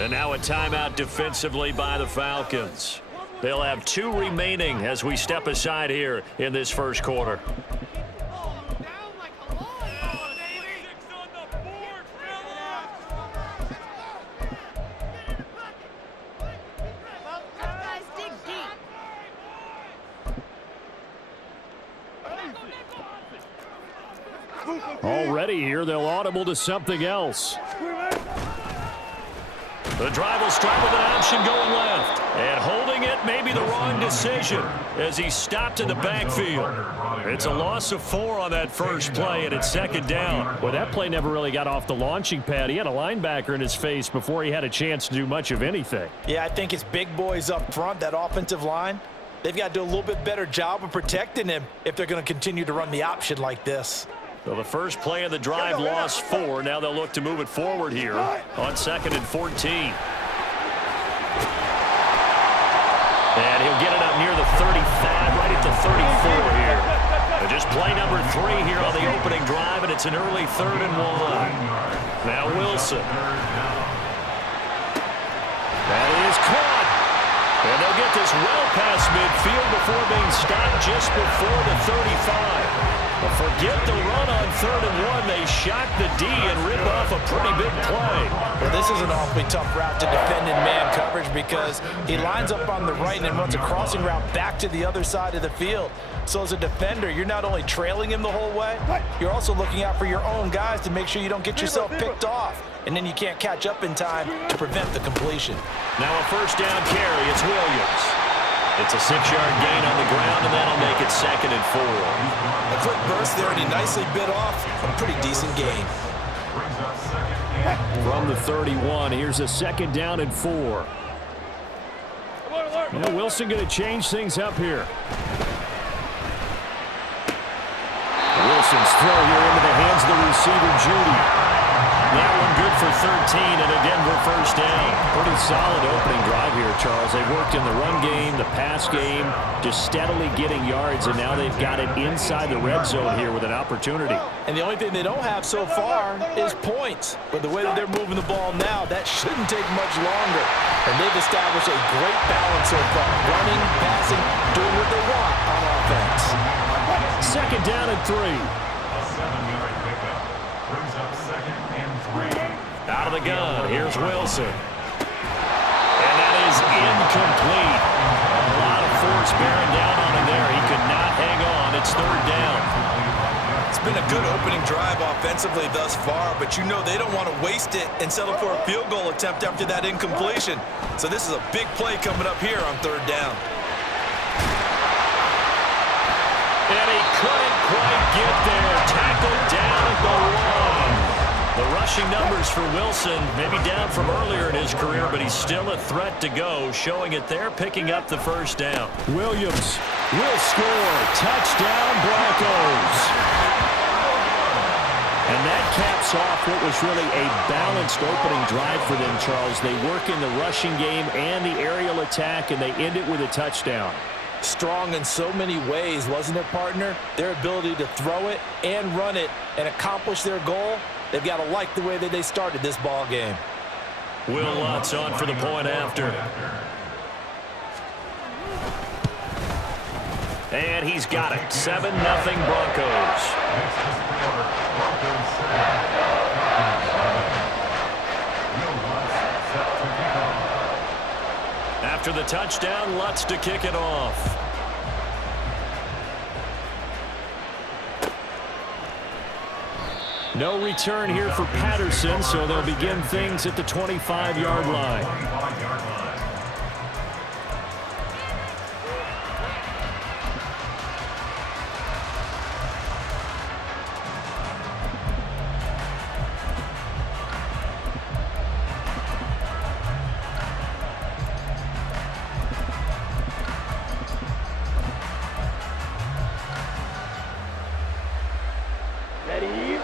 And now a timeout defensively by the Falcons. They'll have 2 remaining as we step aside here in this first quarter. Already here, they'll audible to something else. The drive will start with an option going left. And holding it may be the wrong decision as he stopped in the backfield. It's a loss of 4 on that first play, and it's second down. Well, that play never really got off the launching pad. He had a linebacker in his face before he had a chance to do much of anything. Yeah, I think it's big boys up front, that offensive line. They've got to do a little bit better job of protecting him if they're going to continue to run the option like this. So the first play of the drive lost 4. Now they'll look to move it forward here on 2nd and 14. And he'll get it up near the 35, right at the 34 here. Just play number 3 here on the opening drive, and it's an early 3rd and 1. Now Wilson. That is caught. And they'll get this well past midfield before being stopped just before the 35. But forget the run on 3rd and 1. They shock the D and rip off a pretty big play. Well, this is an awfully tough route to defend in man coverage because he lines up on the right and then runs a crossing route back to the other side of the field. So as a defender, you're not only trailing him the whole way, you're also looking out for your own guys to make sure you don't get yourself picked off. And then you can't catch up in time to prevent the completion. Now a first down carry. It's Williams. It's a 6-yard gain on the ground, and that'll make it 2nd and 4. A quick burst there, and he nicely bit off a pretty decent gain. From the 31, here's a 2nd down and 4. Now Wilson going to change things up here. Wilson's throw here into the hands of the receiver, Judy. That one good for 13 and a Denver first down. Pretty solid opening drive here, Charles. They've worked in the run game, the pass game, just steadily getting yards, and now they've got it inside the red zone here with an opportunity. And the only thing they don't have so far is points. But the way that they're moving the ball now, that shouldn't take much longer. And they've established a great balance so far. Running, passing, doing what they want on offense. 2nd down and 3. Out of the gun, here's Wilson. And that is incomplete. A lot of force bearing down on him there. He could not hang on. It's 3rd down. It's been a good opening drive offensively thus far, but you know they don't want to waste it and settle for a field goal attempt after that incompletion. So this is a big play coming up here on 3rd down. And he couldn't quite get there. Tackled down at the 1. The rushing numbers for Wilson, maybe down from earlier in his career, but he's still a threat to go, showing it there, picking up the first down. Williams will score. Touchdown, Broncos. And that caps off what was really a balanced opening drive for them, Charles. They work in the rushing game and the aerial attack, and they end it with a touchdown. Strong in so many ways, wasn't it, partner? Their ability to throw it and run it and accomplish their goal. They've got to like the way that they started this ball game. Will Lutz on for the point after. And he's got it. 7-0 Broncos. After the touchdown, Lutz to kick it off. No return here for Patterson, so they'll begin things at the 25-yard line.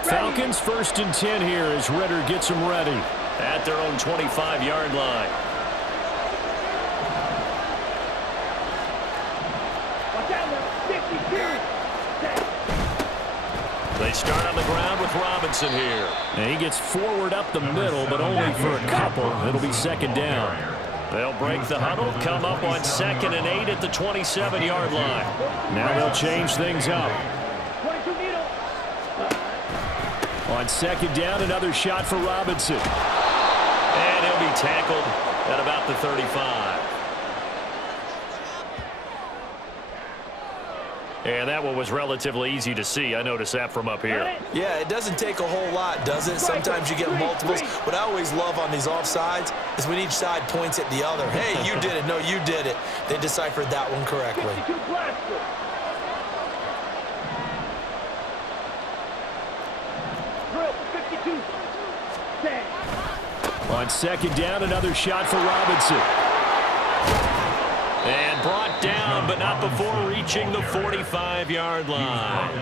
Falcons 1st and 10 here as Ritter gets them ready. At their own 25-yard line. The They start on the ground with Robinson here. And he gets forward up the middle, but only for a couple. It'll be second down. They'll break the huddle, come up on 2nd and 8 at the 27-yard line. Now they'll change things up. On 2nd down, another shot for Robinson. And he'll be tackled at about the 35. And that one was relatively easy to see. I noticed that from up here. Yeah, it doesn't take a whole lot, does it? Sometimes you get multiples. What I always love on these offsides is when each side points at the other. Hey, you did it. No, you did it. They deciphered that one correctly. On 2nd down, another shot for Robinson. And brought down, but not before reaching the 45-yard line.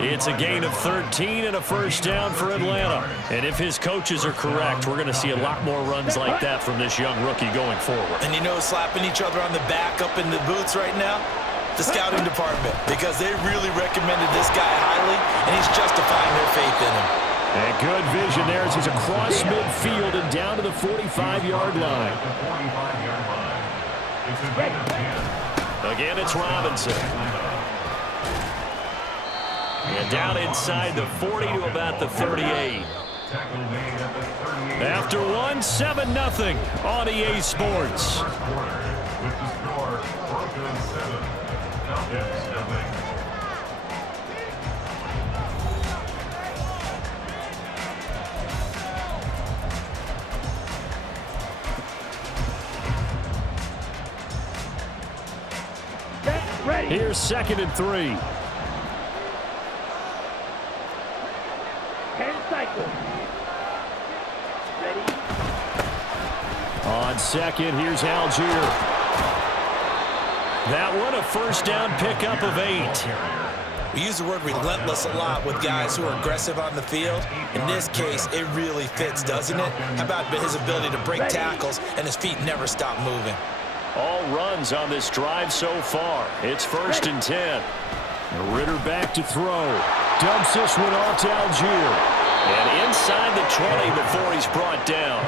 It's a gain of 13 and a first down for Atlanta. And if his coaches are correct, we're going to see a lot more runs like that from this young rookie going forward. And you know, slapping each other on the back up in the booths right now? The scouting department, because they really recommended this guy highly, and he's justifying their faith in him. And good vision there as he's across midfield and down to the 45-yard line. Again, it's Robinson. And down inside the 40 to about the 38. After one, 7-0 on EA Sports. Here's 2nd and 3. On 2nd, here's Algier. That one, a first down pickup of 8. We use the word relentless a lot with guys who are aggressive on the field. In this case, it really fits, doesn't it? How about his ability to break tackles and his feet never stop moving? All runs on this drive so far. It's 1st and 10. Ritter back to throw. Dumps this one off to Algier. And inside the 20 before he's brought down.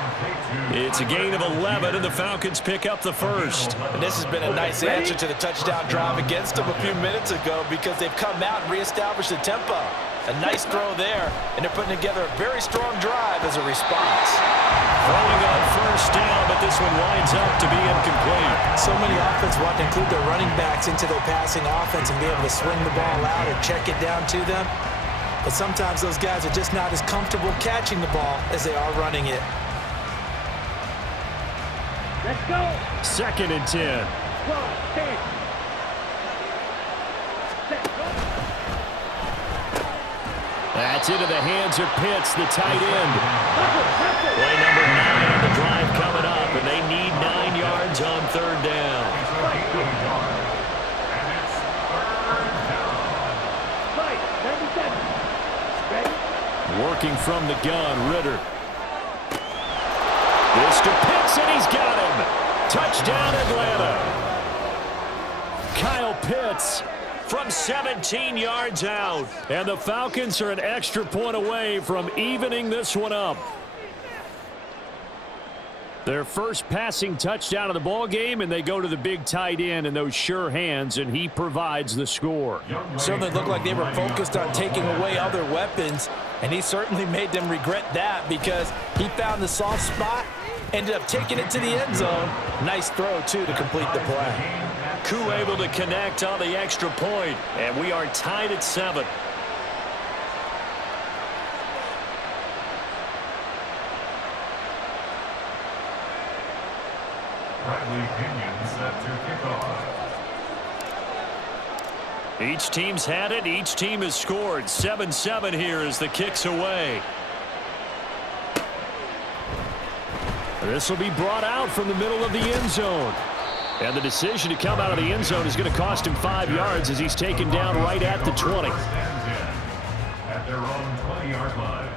It's a gain of 11, and the Falcons pick up the first. And this has been a nice answer to the touchdown drive against them a few minutes ago because they've come out and reestablished the tempo. A nice throw there, and they're putting together a very strong drive as a response. Throwing on first down, but this one winds up to be incomplete. So many offenses want to include their running backs into their passing offense and be able to swing the ball out or check it down to them. But sometimes those guys are just not as comfortable catching the ball as they are running it. Let's go. 2nd and 10. That's into the hands of Pitts, the tight end. Play number 9 on the drive coming up, and they need 9 yards on 3rd down. Working from the gun, Ritter. This to Pitts, and he's got him. Touchdown, Atlanta. Kyle Pitts from 17 yards out. And the Falcons are an extra point away from evening this one up. Their first passing touchdown of the ball game, and they go to the big tight end in those sure hands, and he provides the score. Certainly looked like they were focused on taking away other weapons, and he certainly made them regret that because he found the soft spot, ended up taking it to the end zone. Nice throw, too, to complete the play. Koo able to connect on the extra point, and we are tied at 7. Each team's had it. Each team has scored. 7-7 here as the kick's away. This will be brought out from the middle of the end zone. And the decision to come out of the end zone is going to cost him 5 yards as he's taken down right at the 20. At their own 20-yard line.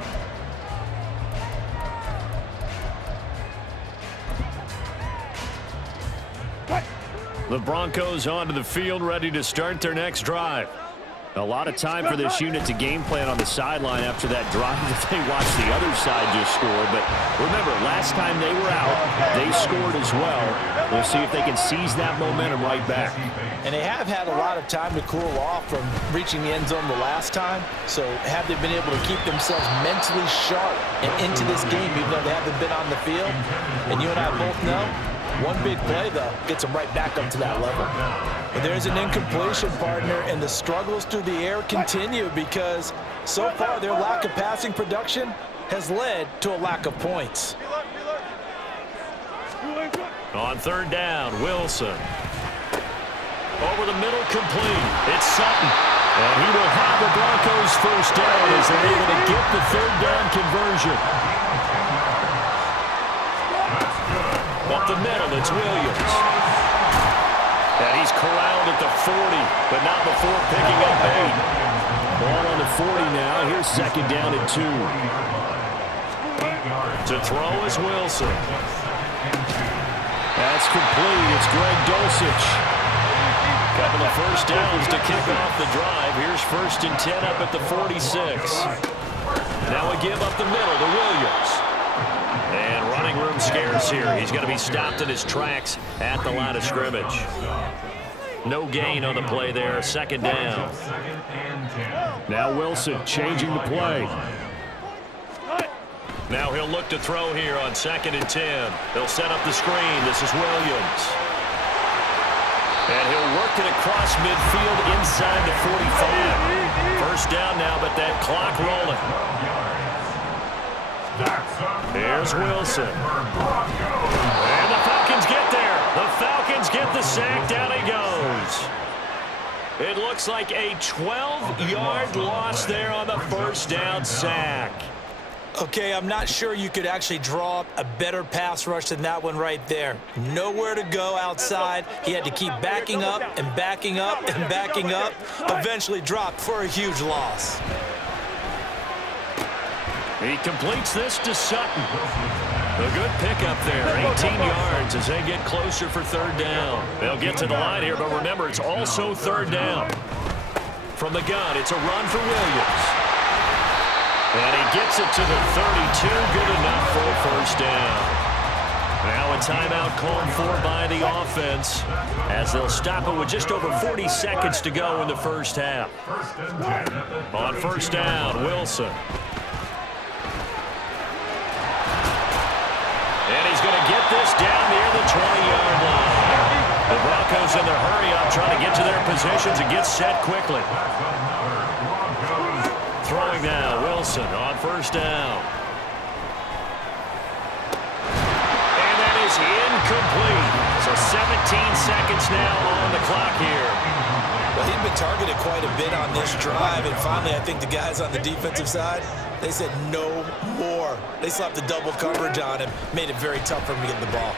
The Broncos onto the field, ready to start their next drive. A lot of time for this unit to game plan on the sideline after that drive that they watched the other side just score. But remember, last time they were out, they scored as well. We'll see if they can seize that momentum right back. And they have had a lot of time to cool off from reaching the end zone the last time. So have they been able to keep themselves mentally sharp and into this game, even though they haven't been on the field? And you and I both know, one big play, though, gets them right back up to that level. But there's an incompletion, partner, and the struggles through the air continue because so far their lack of passing production has led to a lack of points. On third down, Wilson. Over the middle, complete. It's Sutton. And he will have the Broncos first down as they're able to get the third down conversion. Up the middle, it's Williams. And he's corralled at the 40, but not before picking up 8. Ball on the 40 now. Here's second down and 2. To throw is Wilson. That's complete. It's Greg Dulcich. Couple of first downs to kick off the drive. Here's 1st and 10 up at the 46. Now a give up the middle to Williams. And running room scarce here. He's going to be stopped in his tracks at the line of scrimmage. No gain on the play there. Second down. Now Wilson changing the play. Now he'll look to throw here on 2nd and 10. They'll set up the screen. This is Williams. And he'll work it across midfield inside the 45. First down now, but that clock rolling. Here's Wilson. And the Falcons get there. The Falcons get the sack. Down he goes. It looks like a 12-yard loss there on the first down sack. Okay, I'm not sure you could actually draw up a better pass rush than that one right there. Nowhere to go outside. He had to keep backing up and backing up and backing up. Eventually dropped for a huge loss. He completes this to Sutton. A good pickup there, 18 yards as they get closer for third down. They'll get to the line here, but remember, it's also third down. From the gun, it's a run for Williams. And he gets it to the 32, good enough for a first down. Now a timeout called for by the offense as they'll stop it with just over 40 seconds to go in the first half. On first down, Wilson. And he's going to get this down near the 20-yard line. The Broncos in their hurry-up trying to get to their positions and get set quickly. Throwing now, Wilson on first down. And that is incomplete. So 17 seconds now on the clock here. Well, he'd been targeted quite a bit on this drive, and finally I think the guys on the defensive side, they said no more. They slapped the double coverage on him, made it very tough for him to get the ball.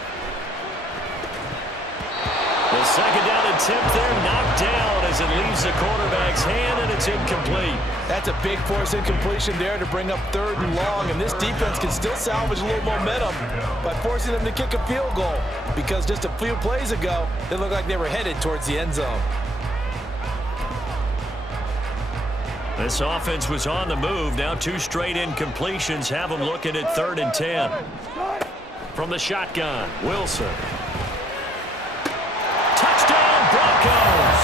The second down attempt there knocked down as it leaves the quarterback's hand, and it's incomplete. That's a big force incompletion there to bring up 3rd and long, and this defense can still salvage a little momentum by forcing them to kick a field goal because just a few plays ago, they looked like they were headed towards the end zone. This offense was on the move. Now 2 straight incompletions have them looking at 3rd and 10. From the shotgun, Wilson. Touchdown, Broncos!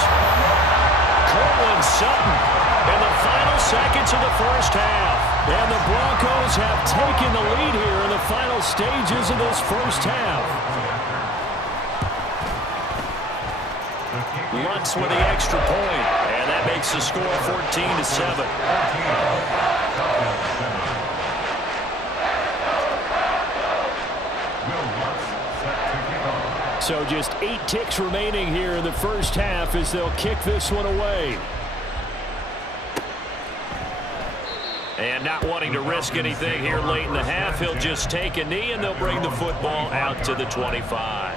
Cortland Sutton in the final seconds of the first half. And the Broncos have taken the lead here in the final stages of this first half. Lutz with the extra point, and that makes the score 14-7. So just 8 ticks remaining here in the first half as they'll kick this one away. And not wanting to risk anything here late in the half, he'll just take a knee, and they'll bring the football out to the 25.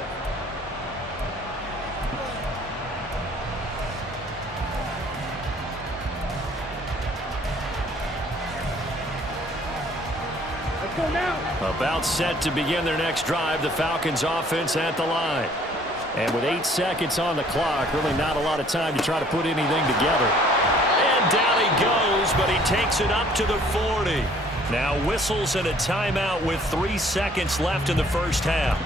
About set to begin their next drive, the Falcons offense at the line. And with 8 seconds on the clock, really not a lot of time to try to put anything together. And And down he goes, but he takes it up to the 40. Now whistles and a timeout with 3 seconds left in the first half.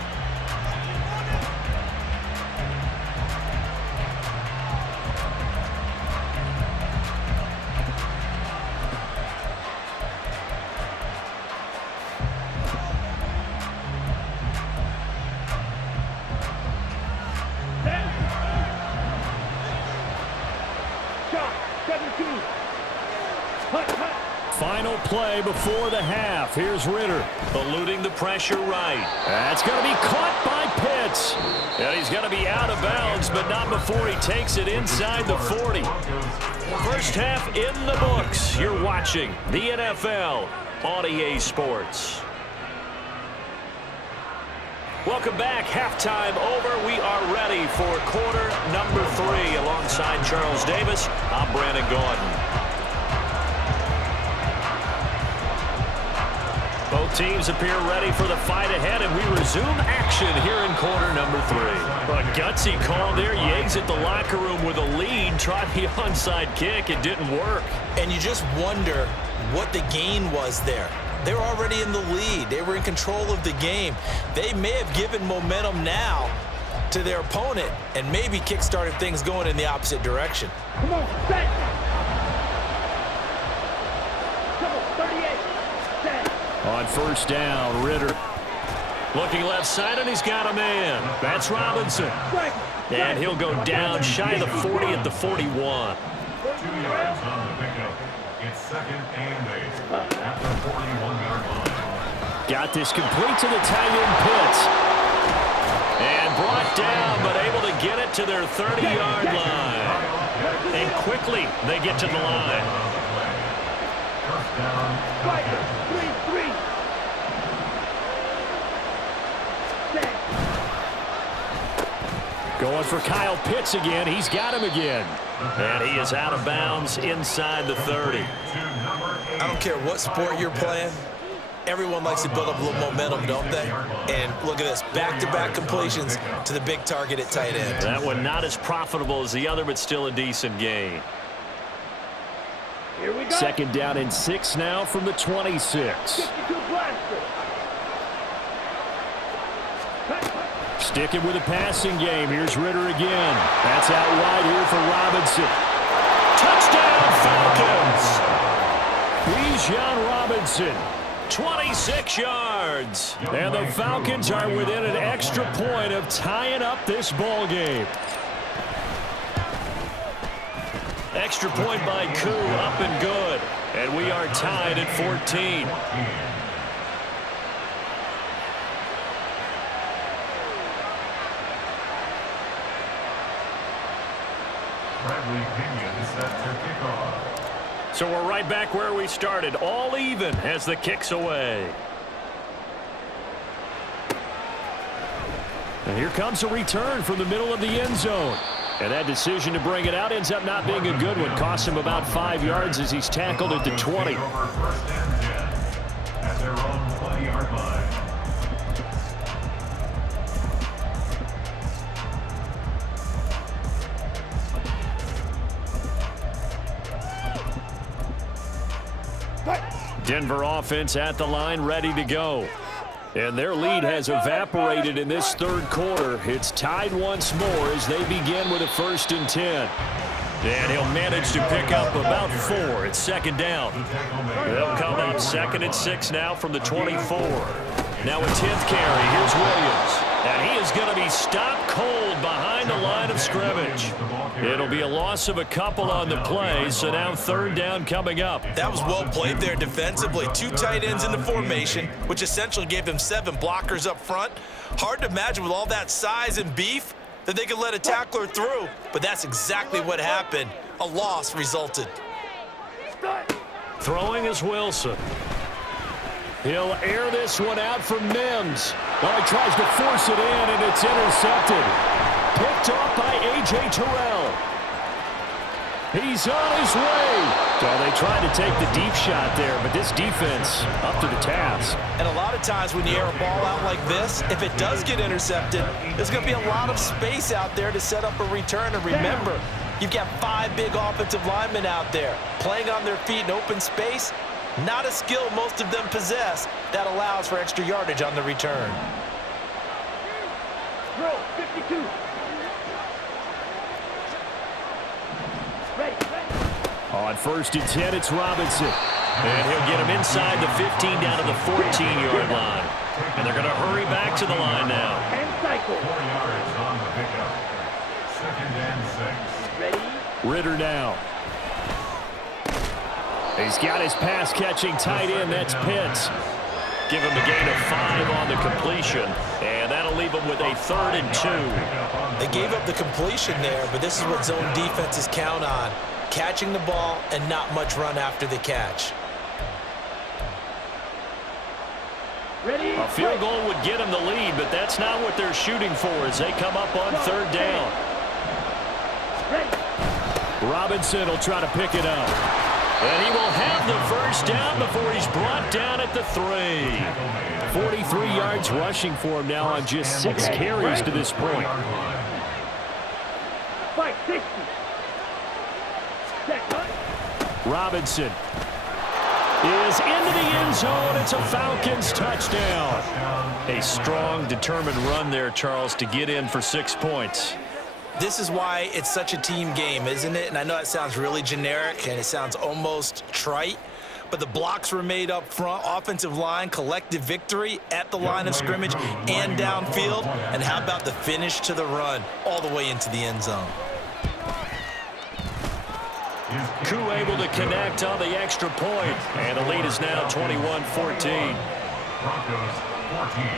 Final play before the half. Here's Ritter. Eluding the pressure right. That's going to be caught by Pitts. And he's going to be out of bounds, but not before he takes it inside the 40. First half in the books. You're watching the NFL on EA Sports. Welcome back. Halftime over. We are ready for quarter number 3. Alongside Charles Davis, I'm Brandon Gaudin. Both teams appear ready for the fight ahead, and we resume action here in quarter number 3. A gutsy call there. You exit the locker room with a lead, tried the onside kick. It didn't work. And you just wonder what the gain was there. They were already in the lead. They were in control of the game. They may have given momentum now to their opponent and maybe kick-started things going in the opposite direction. Come on, set! Come on, 38, set! On first down, Ritter. Looking left side, and he's got a man. That's Robinson. And he'll go down shy of the 40 at the 41. 2 yards on the pickup. It's second and 8 at the 41-yard line. Got this complete to the tight end, Pitts. And brought down, but able to get it to their 30-yard line. And quickly, they get to the line. First down. 3-3. Set. Going for Kyle Pitts again. He's got him again. And he is out of bounds inside the 30. I don't care what sport you're playing. Everyone likes to build up a little momentum, don't they? And look at this, back-to-back completions to the big target at tight end. That one not as profitable as the other, but still a decent gain. Here we go. Second down and 6 now from the 26. 52 blaster. Sticking with a passing game. Here's Ritter again. That's out wide here for Robinson. Touchdown, Falcons! Bijan Robinson. 26 yards. And the Falcons are within an extra point of tying up this ball game. Extra point by Koo, up and good. And we are tied at 14. Bradley Pinion set to kick off. So we're right back where we started, all even as the kick's away. And here comes a return from the middle of the end zone. And that decision to bring it out ends up not being a good one. Costs him about 5 yards as he's tackled at the 20. Over first and 10 at their own 20-yard line. Denver offense at the line, ready to go. And their lead has evaporated in this third quarter. It's tied once more as they begin with a 1st and 10. And he'll manage to pick up about 4. It's second down. They'll come up 2nd and 6 now from the 24. Now a 10th carry. Here's Williams. And he is going to be stopped cold behind the line of scrimmage. It'll be a loss of a couple on the play, so now 3rd down coming up. That was well played there defensively. 2 tight ends in the formation, which essentially gave them 7 blockers up front. Hard to imagine with all that size and beef that they could let a tackler through, but that's exactly what happened. A loss resulted. Throwing is Wilson. He'll air this one out for Mims. Well, he tries to force it in, and it's intercepted. Picked off by A.J. Terrell. He's on his way. Well, they tried to take the deep shot there, but this defense up to the task. And a lot of times when you air a ball out like this, if it does get intercepted, there's going to be a lot of space out there to set up a return. And remember, You've got 5 big offensive linemen out there playing on their feet in open space. Not a skill most of them possess that allows for extra yardage on the return. Throw, 52. Ready. On 1st and 10, it's Robinson. And he'll get him inside the 15 down to the 14-yard line. And they're going to hurry back to the line now. And cycle. 4 yards on the pickup. 2nd and 6. Ready. Ritter now. He's got his pass-catching tight end. That's Pitts. Give him a gain of 5 on the completion. And that'll leave him with a 3rd and 2. They gave up the completion there, but this is what zone defenses count on. Catching the ball and not much run after the catch. Ready. A field goal would get them the lead, but that's not what they're shooting for as they come up on 3rd down. Ready. Robinson will try to pick it up. And he will have the 1st down before he's brought down at the 3. 43 yards rushing for him now on just 6 carries to this point. Fight, 60. Robinson is into the end zone. It's a Falcons touchdown. A strong, determined run there, Charles, to get in for 6 points. This is why it's such a team game, isn't it? And I know it sounds really generic and it sounds almost trite, but the blocks were made up front, offensive line, collective victory at the line of scrimmage and downfield. And how about the finish to the run all the way into the end zone? Koo able to connect on the extra point, and the lead is now 21-14. Broncos 14.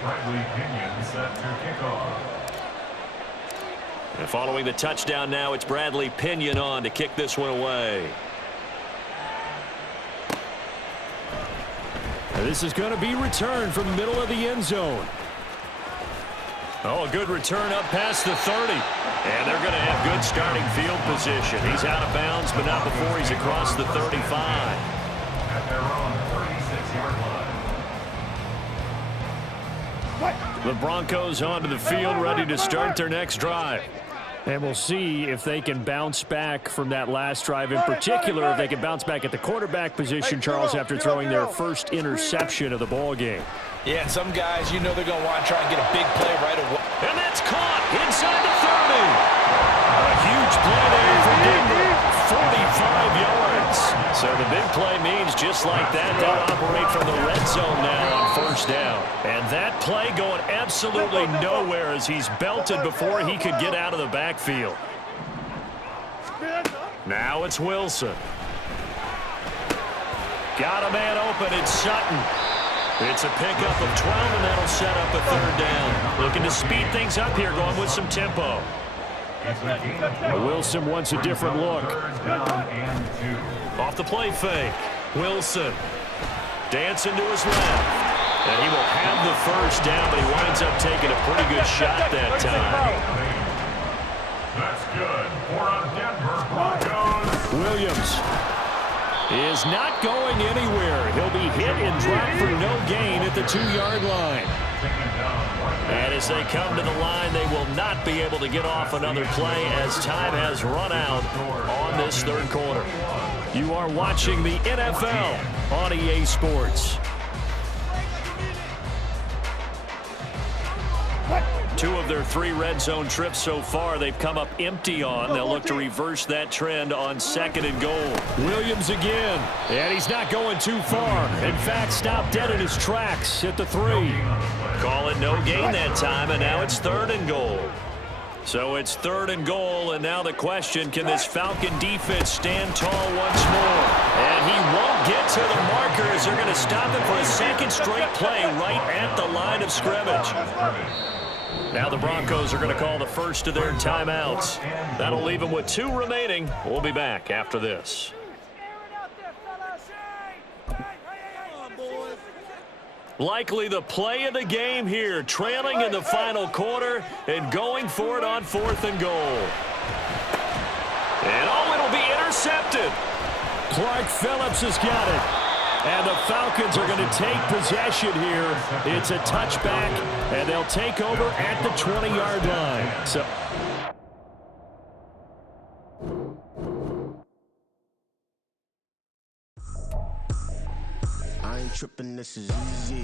Bradley Pinion set to kick off. And following the touchdown now, it's Bradley Pinion on to kick this one away. This is going to be returned from the middle of the end zone. Oh, a good return up past the 30. And they're going to have good starting field position. He's out of bounds, but not before he's across the 35. At their own 36-yard line. The Broncos onto the field, ready to start their next drive. And we'll see if they can bounce back from that last drive, in particular if they can bounce back at the quarterback position, Charles, after throwing their first interception of the ball game. Yeah, and some guys, you know they're going to want to try and get a big play right away. And that's caught inside the 30. A huge play there for Denver. 45 yards. So the big play means just like that, they'll operate from the red zone now on 1st down. And that play going absolutely nowhere as he's belted before he could get out of the backfield. Now it's Wilson. Got a man open. It's Sutton. It's a pickup of 12, and that'll set up a 3rd down. Looking to speed things up here, going with some tempo. Wilson wants a different look. Off the play fake. Wilson dancing to his left. And he will have the 1st down, but he winds up taking a pretty good shot that time. That's good for a Denver Broncos. Williams is not going anywhere. He'll be hit and dropped for no gain at the 2-yard line. And as they come to the line, they will not be able to get off another play as time has run out on this 3rd quarter. You are watching the NFL on EA Sports. 2 of their 3 red zone trips so far they've come up empty on. They'll look to reverse that trend on 2nd and goal. Williams again, and he's not going too far. In fact, stopped dead in his tracks at the 3. Call it no gain that time, and now it's 3rd and goal. So it's 3rd and goal, and now the question, can this Falcon defense stand tall once more? And he won't get to the markers. They're going to stop it for a 2nd straight play right at the line of scrimmage. Now the Broncos are going to call the first of their timeouts. That'll leave them with 2 remaining. We'll be back after this. Likely the play of the game here, trailing in the final quarter and going for it on 4th and goal. And it'll be intercepted. Clark Phillips has got it. And the Falcons are going to take possession here. It's a touchback, and they'll take over at the 20-yard line. So I ain't tripping, this is easy.